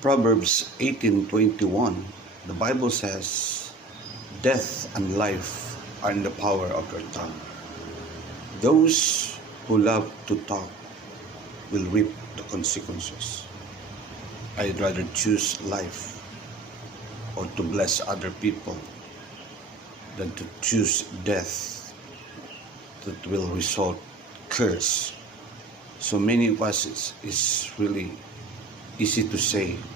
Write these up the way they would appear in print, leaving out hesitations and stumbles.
Proverbs 18:21, the Bible says, "Death and life are in the power of your tongue. Those who love to talk will reap the consequences." I'd rather choose life or to bless other people than to choose death that will result curse. So many of us is really easy to say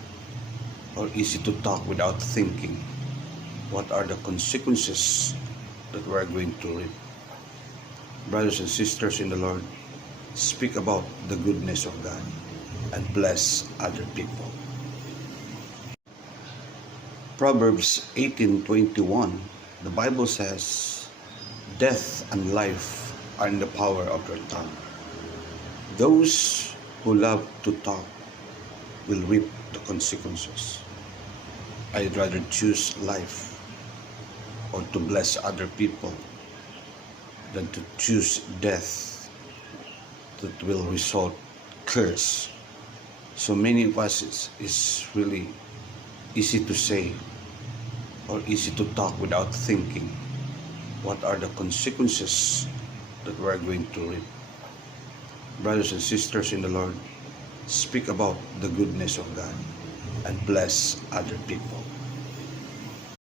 or easy to talk without thinking what are the consequences that we are going to reap. Brothers and sisters in the Lord, speak about the goodness of God and bless other people. Proverbs 18:21, the Bible says, "Death and life are in the power of your tongue. Those who love to talk will reap the consequences." I'd rather choose life or to bless other people than to choose death that will result curse. So many of us is really easy to say or easy to talk without thinking what are the consequences that we are going to reap. Brothers and sisters in the Lord, speak about the goodness of God and bless other people.